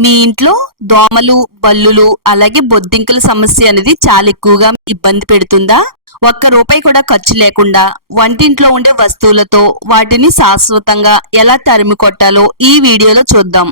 మీ ఇంట్లో దోమలు, బల్లులు అలాగే బొద్దింకల సమస్య అనేది చాలా ఎక్కువగా ఇబ్బంది పెడుతుందా? ఒక్క రూపాయి కూడా ఖర్చు లేకుండా వంటింట్లో ఉండే వస్తువులతో వాటిని శాశ్వతంగా ఎలా తరిమి కొట్టాలో ఈ వీడియోలో చూద్దాం.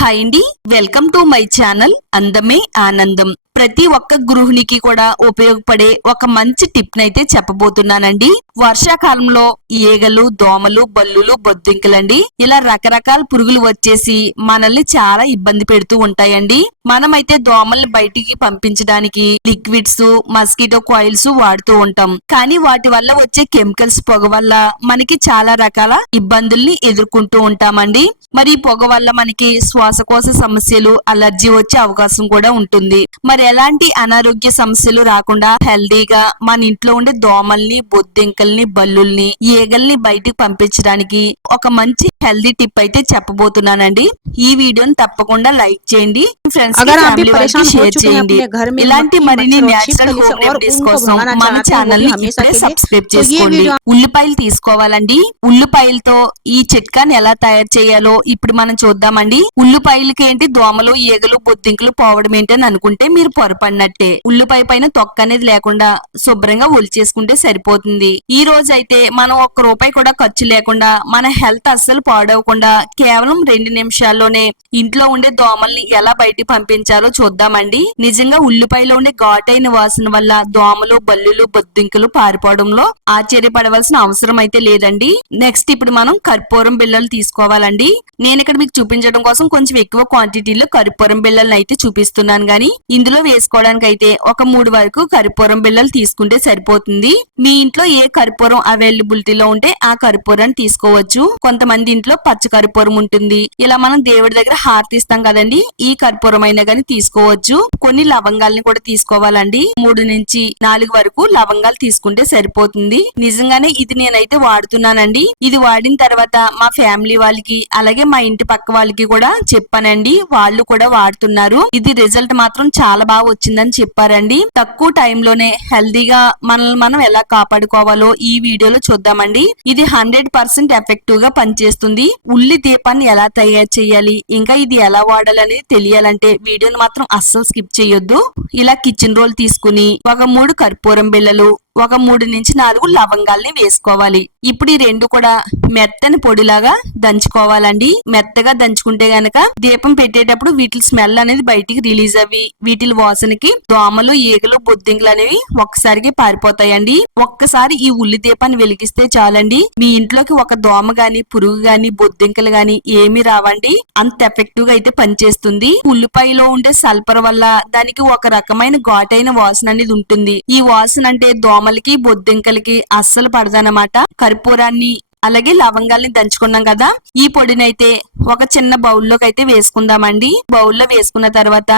హాయ్ అండి, వెల్కమ్ టు మై ఛానల్ అందమే ఆనందం. ప్రతి ఒక్క గృహిణికి కూడా ఉపయోగపడే ఒక మంచి టిప్ నైతే చెప్పబోతున్నానండి. వర్షాకాలంలో ఈగలు, దోమలు, బల్లులు, బొద్దింకలండి ఇలా రకరకాల పురుగులు వచ్చేసి మనల్ని చాలా ఇబ్బంది పెడుతూ ఉంటాయండి. మనమైతే దోమల్ని బయటికి పంపించడానికి లిక్విడ్స్, మస్కిటో కాయిల్స్ వాడుతూ ఉంటాం. కానీ వాటి వల్ల వచ్చే కెమికల్స్ పొగ వల్ల మనకి చాలా రకాల ఇబ్బందుల్ని ఎదుర్కొంటూ ఉంటామండి. మరి ఈ పొగ వల్ల మనకి శ్వాసకోశ సమస్యలు, అలర్జీ వచ్చే అవకాశం కూడా ఉంటుంది. మరి ఎలాంటి అనారోగ్య సమస్యలు రాకుండా హెల్దీగా మన ఇంట్లో ఉండే దోమల్ని, బొద్దింకల్ని, బల్లుల్ని, ఈగల్ని బయటికి పంపించడానికి ఒక మంచి హెల్దీ టిప్ అయితే చెప్పబోతున్నానండి. ఈ వీడియోని తప్పకుండా లైక్ చేయండి, ఫ్రెండ్స్ కి, ఫ్యామిలీ వాళ్ళకి షేర్ చేయండి. ఇలాంటి మరిన్ని నేచురల్ హోమ్ రెమెడీస్ కోసం మన ఛానల్ ని ఇప్పుడే సబ్స్క్రైబ్ చేసుకోండి. ఉల్లిపాయలు తీసుకోవాలండి. ఉల్లిపాయలతో ఈ చిట్కాని ఎలా తయారు చేయాలో ఇప్పుడు మనం చూద్దామండి. ఉల్లిపాయలకి ఏంటి దోమలు, ఈగలు, బొద్దింకలు పోవడం ఏంటని అనుకుంటే మీరు పొరపడినట్టే. ఉల్లిపాయ పైన తొక్క అనేది లేకుండా శుభ్రంగా ఒలిచేసుకుంటే సరిపోతుంది. ఈ రోజు అయితే మనం ఒక్క రూపాయి కూడా ఖర్చు లేకుండా మన హెల్త్ అస్సలు పాడవకుండా కేవలం 2 నిమిషాల్లోనే ఇంట్లో ఉండే దోమల్ని ఎలా బయటికి పంపించాలో చూద్దామండి. నిజంగా ఉల్లిపాయలో ఉండే ఘాటైన వాసన వల్ల దోమలు, బల్లులు, బొద్దింకలు పారిపోవడంలో ఆశ్చర్యపడవలసిన అవసరం అయితే లేదండి. నెక్స్ట్ ఇప్పుడు మనం కర్పూరం బిళ్ళలు తీసుకోవాలండి. నేను ఇక్కడ మీకు చూపించడం కోసం కొంచెం ఎక్కువ క్వాంటిటీలో కర్పూరం బిళ్ళలను అయితే చూపిస్తున్నాను గానీ ఇందులో వేసుకోవడానికి అయితే ఒక 3 వరకు కర్పూరం బిళ్ళలు తీసుకుంటే సరిపోతుంది. మీ ఇంట్లో ఏ కర్పూరం అవైలబిలిటీలో ఉంటే ఆ కర్పూరాన్ని తీసుకోవచ్చు. కొంతమంది ఇంట్లో పచ్చ కర్పూరం ఉంటుంది. ఇలా మనం దేవుడి దగ్గర హారతి ఇస్తాం కదండి, ఈ కర్పూరం అయినా గానీ తీసుకోవచ్చు. కొన్ని లవంగాల్ని కూడా తీసుకోవాలండి. 3 నుంచి 4 వరకు లవంగాలు తీసుకుంటే సరిపోతుంది. నిజంగానే ఇది నేనైతే వాడుతున్నానండి. ఇది వాడిన తర్వాత మా ఫ్యామిలీ వాళ్ళకి అలాగే మా ఇంటి పక్క వాళ్ళకి కూడా చెప్పానండి. వాళ్ళు కూడా వాడుతున్నారు. ఇది రిజల్ట్ మాత్రం చాలా బాగా వచ్చిందని చెప్పారండి. తక్కువ టైంలోనే హెల్దీగా మనల్ని మనం ఎలా కాపాడుకోవాలో ఈ వీడియోలో చూద్దామండి. ఇది 100% ఎఫెక్టివ్ గా పనిచేస్తుంది. ఉల్లి దీపాన్ని ఎలా తయారు చేయాలి, ఇంకా ఇది ఎలా వాడాలనేది తెలియాలంటే వీడియోని మాత్రం అస్సలు స్కిప్ చేయొద్దు. ఇలా కిచెన్ రోల్ తీసుకుని ఒక 3 కర్పూరం బిళ్ళలు, ఒక 3 నుంచి 4 లవంగాల్ని వేసుకోవాలి. ఇప్పుడు ఈ 2 కూడా మెత్తని పొడిలాగా దంచుకోవాలండి. మెత్తగా దంచుకుంటే గనక దీపం పెట్టేటప్పుడు వీటి స్మెల్ అనేది బయటికి రిలీజ్ అవ్వి వీటి వాసనకి దోమలు, ఈగలు, బొద్దింకలు అనేవి ఒక్కసారికి పారిపోతాయండి. ఒక్కసారి ఈ ఉల్లి దీపాన్ని వెలిగిస్తే చాలండి, మీ ఇంట్లోకి ఒక దోమ గాని, పురుగు గాని, బొద్దింకలు గాని ఏమి రావండి. అంత ఎఫెక్టివ్ గా అయితే పనిచేస్తుంది. ఉల్లిపాయలో ఉండే సల్ఫర్ వల్ల దానికి ఒక రకమైన ఘాటైన వాసన అనేది ఉంటుంది. ఈ వాసన అంటే దోమలకి, బొద్దింకలకి అస్సలు పడదన్నమాట. కర్పూరాన్ని అలాగే లవంగాల్ని దంచుకున్నాం కదా, ఈ పొడినైతే ఒక చిన్న బౌల్లోకి అయితే వేసుకుందామండి. బౌల్లో వేసుకున్న తర్వాత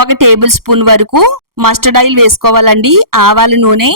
1 టేబుల్ స్పూన్ వరకు మస్టర్డ్ ఆయిల్ వేసుకోవాలండి. ఆవాల నూనె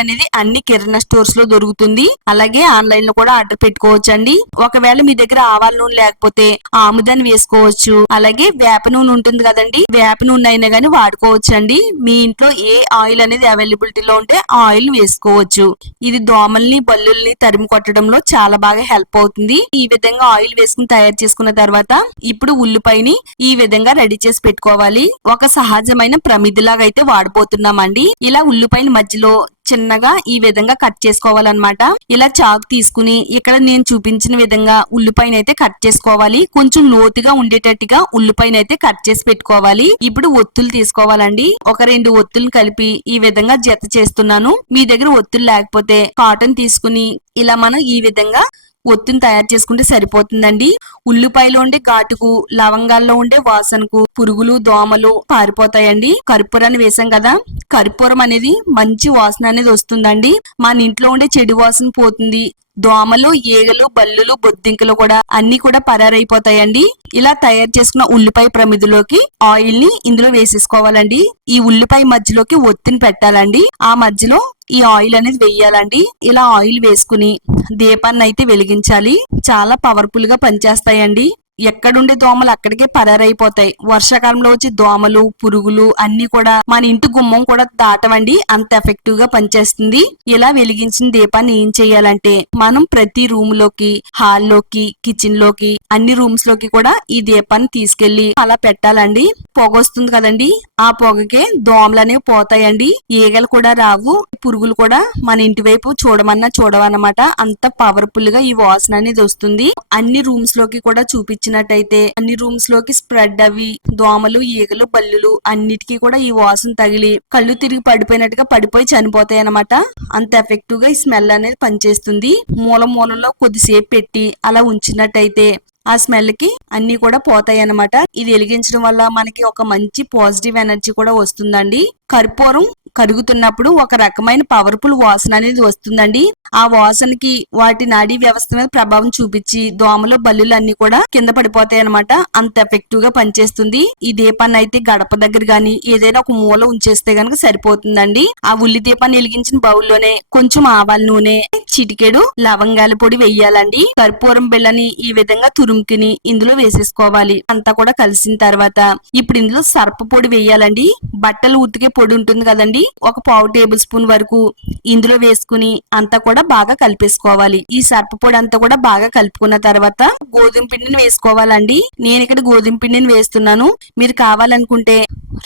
అనేది అన్ని కిరాణా స్టోర్స్ లో దొరుకుతుంది. అలాగే ఆన్లైన్ లో కూడా ఆర్డర్ పెట్టుకోవచ్చు అండి. ఒకవేళ మీ దగ్గర ఆవాల నూనె లేకపోతే ఆముదాన్ని వేసుకోవచ్చు. అలాగే వేప నూనె ఉంటుంది కదండి, వేప నూనె అయినా గానీ వాడుకోవచ్చు అండి. మీ ఇంట్లో ఏ ఆయిల్ అనేది అవైలబిలిటీలో ఉంటే ఆ ఆయిల్ వేసుకోవచ్చు. ఇది దోమల్ని, బల్లుల్ని తరిమి కొట్టడంలో చాలా బాగా హెల్ప్ అవుతుంది. ఈ విధంగా ఆయిల్ వేసుకుని తయారు చేసుకున్న తర్వాత ఇప్పుడు ఉల్లిపాయని ఈ విధంగా రెడీ చేసి పెట్టుకోవాలి. ఒక సహజమైన ప్రమిది లాగా అయితే వాడిపోతున్నామండి. ఇలా ఉల్లిపాయల మధ్యలో చిన్నగా ఈ విధంగా కట్ చేసుకోవాలన్నమాట. ఇలా చాకు తీసుకుని ఇక్కడ నేను చూపించిన విధంగా ఉల్లిపాయనైతే కట్ చేసుకోవాలి. కొంచెం లోతుగా ఉండేటట్టుగా ఉల్లిపాయనైతే కట్ చేసి పెట్టుకోవాలి. ఇప్పుడు ఒత్తులు తీసుకోవాలండి. ఒక 2 ఒత్తులు కలిపి ఈ విధంగా జత చేస్తున్నాను. మీ దగ్గర ఒత్తులు లేకపోతే కాటన్ తీసుకుని ఇలా మనం ఈ విధంగా ఒత్తుని తయారు చేసుకుంటే సరిపోతుందండి. ఉల్లిపాయలో ఉండే ఘాటుకు, లవంగాల్లో ఉండే వాసనకు పురుగులు, దోమలు పారిపోతాయండి. కర్పూరాన్ని వేసాం కదా, కర్పూరం అనేది మంచి వాసన అనేది వస్తుందండి. మన ఇంట్లో ఉండే చెడు వాసన పోతుంది. దోమలు, ఈగలు, బల్లులు, బొద్దింకలు కూడా అన్ని కూడా పరారైపోతాయండి. ఇలా తయారు చేసుకున్న ఉల్లిపాయ ప్రమిదిలోకి ఆయిల్ ని ఇందులో వేసేసుకోవాలండి. ఈ ఉల్లిపాయ మధ్యలోకి ఒత్తిని పెట్టాలండి. ఆ మధ్యలో ఈ ఆయిల్ అనేది వెయ్యాలండి. ఇలా ఆయిల్ వేసుకుని దీపాన్ని అయితే వెలిగించాలి. చాలా పవర్ఫుల్ గా పనిచేస్తాయండి. ఎక్కడుండే దోమలు అక్కడికే పరారైపోతాయి. వర్షాకాలంలో వచ్చే దోమలు, పురుగులు అన్ని కూడా మన ఇంటి గుమ్మం కూడా దాటవండి. అంత ఎఫెక్టివ్ గా పనిచేస్తుంది. ఇలా వెలిగించిన దీపాన్ని ఏం చేయాలంటే మనం ప్రతి రూమ్ లోకి, హాల్లోకి, కిచెన్ లోకి, అన్ని రూమ్స్ లోకి కూడా ఈ దీపాన్ని తీసుకెళ్లి అలా పెట్టాలండి. పొగ వస్తుంది కదండి, ఆ పొగకే దోమలు అనేవి పోతాయండి. ఈగలు కూడా రావు, పురుగులు కూడా మన ఇంటి వైపు చూడమన్నా చూడవన్నమాట. అంత పవర్ఫుల్ గా ఈ వాసన అనేది వస్తుంది. అన్ని రూమ్స్ లోకి కూడా చూపించినట్టయితే అన్ని రూమ్స్ లోకి స్ప్రెడ్ అవి దోమలు, ఈగలు, బల్లులు అన్నిటికీ కూడా ఈ వాసన తగిలి కళ్ళు తిరిగి పడిపోయినట్టుగా పడిపోయి చనిపోతాయి అన్నమాట. అంత ఎఫెక్టివ్ గా ఈ స్మెల్ అనేది పనిచేస్తుంది. మూలలో కొద్దిసేపు పెట్టి అలా ఉంచినట్టయితే ఆ స్మెల్ కి అన్ని కూడా పోతాయి అన్నమాట. ఇది వెలిగించడం వల్ల మనకి ఒక మంచి పాజిటివ్ ఎనర్జీ కూడా వస్తుందండి. కర్పూరం కరుగుతున్నప్పుడు ఒక రకమైన పవర్ఫుల్ వాసన అనేది వస్తుందండి. ఆ వాసనకి వాటి నాడీ వ్యవస్థ మీద ప్రభావం చూపించి దోమలు, బల్లులు అన్ని కూడా కింద పడిపోతాయి అనమాట. అంత ఎఫెక్టివ్ గా పనిచేస్తుంది. ఈ దీపాన్ని అయితే గడప దగ్గర గాని ఏదైనా ఒక మూల ఉంచేస్తే గనక సరిపోతుందండి. ఆ ఉల్లి దీపాన్ని వెలిగించిన బౌల్లోనే కొంచెం ఆవాల నూనె, చిటికెడు లవంగాల పొడి వెయ్యాలండి. కర్పూరం బిళ్ళని ఈ విధంగా తురుముకుని ఇందులో వేసేసుకోవాలి. అంతా కూడా కలిసిన తర్వాత ఇప్పుడు ఇందులో సర్ప పొడి వేయాలండి. బట్టలు ఉతికే పొడి ఉంటుంది కదండి, ఒక పావు టేబుల్ స్పూన్ వరకు ఇందులో వేసుకుని అంతా కూడా బాగా కలిపేసుకోవాలి. ఈ సర్ప పొడి అంతా కూడా బాగా కలుపుకున్న తర్వాత గోధుమ పిండిని వేసుకోవాలండి. నేను ఇక్కడ గోధుమ పిండిని వేస్తున్నాను. మీరు కావాలనుకుంటే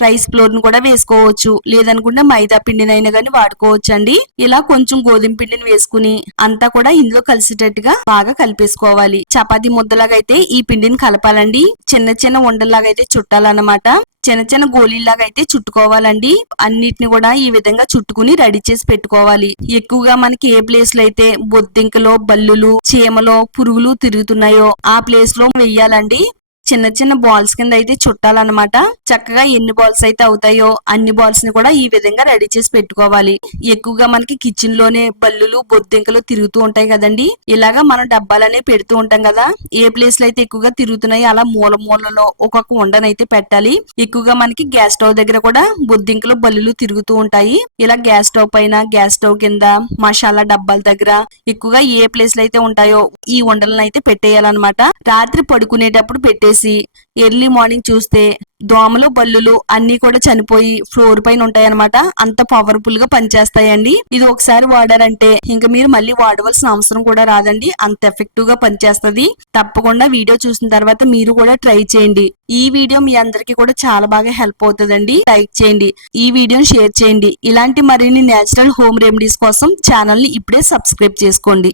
రైస్ ఫ్లోర్ ను కూడా వేసుకోవచ్చు, లేదనుకుంటే మైదా పిండినైనా కానీ వాడుకోవచ్చు అండి. ఇలా కొంచెం గోధుమ పిండిని వేసుకుని అంతా కూడా ఇందులో కలిసేటట్టుగా బాగా కలిపేసుకోవాలి. చపాతీ ముద్దలాగా అయితే ఈ పిండిని కలపాలండి. చిన్న చిన్న ఉండల్లాగా అయితే చుట్టాలన్నమాట. చిన్న చిన్న గోళీలాగా అయితే చుట్టుకోవాలండి. అన్నిటిని కూడా ఈ విధంగా చుట్టుకుని రెడీ చేసి పెట్టుకోవాలి. ఎక్కువగా మనకి ఏ ప్లేస్ లో అయితే బొద్దింకలో, బల్లులు, చీమలో, పురుగులు తిరుగుతున్నాయో ఆ ప్లేస్ లో వెయ్యాలండి. చిన్న చిన్న బాల్స్ కింద అయితే చుట్టాలన్నమాట. చక్కగా ఎన్ని బాల్స్ అయితే అవుతాయో అన్ని బాల్స్ ని కూడా ఈ విధంగా రెడీ చేసి పెట్టుకోవాలి. ఎక్కువగా మనకి కిచెన్ లోనే బల్లులు, బొద్దింకలు తిరుగుతూ ఉంటాయి కదండి. ఇలాగా మనం డబ్బాలనే పెడుతూ ఉంటాం కదా. ఏ ప్లేస్ లో అయితే ఎక్కువగా తిరుగుతున్నాయో అలా మూలలో ఒక్కొక్క ఉండనైతే పెట్టాలి. ఎక్కువగా మనకి గ్యాస్ స్టవ్ దగ్గర కూడా బొద్దింకలు, బల్లులు తిరుగుతూ ఉంటాయి. ఇలా గ్యాస్ స్టవ్ పైన, గ్యాస్ స్టవ్ కింద, మసాలా డబ్బాల దగ్గర ఎక్కువగా ఏ ప్లేస్ లో అయితే ఉంటాయో ఈ ఉండలను అయితే పెట్టేయాలన్నమాట. రాత్రి పడుకునేటప్పుడు పెట్టేసి ఎర్లీ మార్నింగ్ చూస్తే దోమలు, బల్లులు అన్ని కూడా చనిపోయి ఫ్లోర్ పైన ఉంటాయన్నమాట. అంత పవర్ఫుల్ గా పనిచేస్తాయండి. ఇది ఒకసారి వాడారంటే ఇంకా మీరు మళ్ళీ వాడవలసిన అవసరం కూడా రాదండి. అంత ఎఫెక్టివ్ గా పనిచేస్తుంది. తప్పకుండా వీడియో చూసిన తర్వాత మీరు కూడా ట్రై చేయండి. ఈ వీడియో మీ అందరికి కూడా చాలా బాగా హెల్ప్ అవుతుందండి. లైక్ చేయండి, ఈ వీడియోని షేర్ చేయండి. ఇలాంటి మరిన్ని నేచురల్ హోమ్ రెమెడీస్ కోసం ఛానల్ ని ఇప్పుడే సబ్స్క్రైబ్ చేసుకోండి.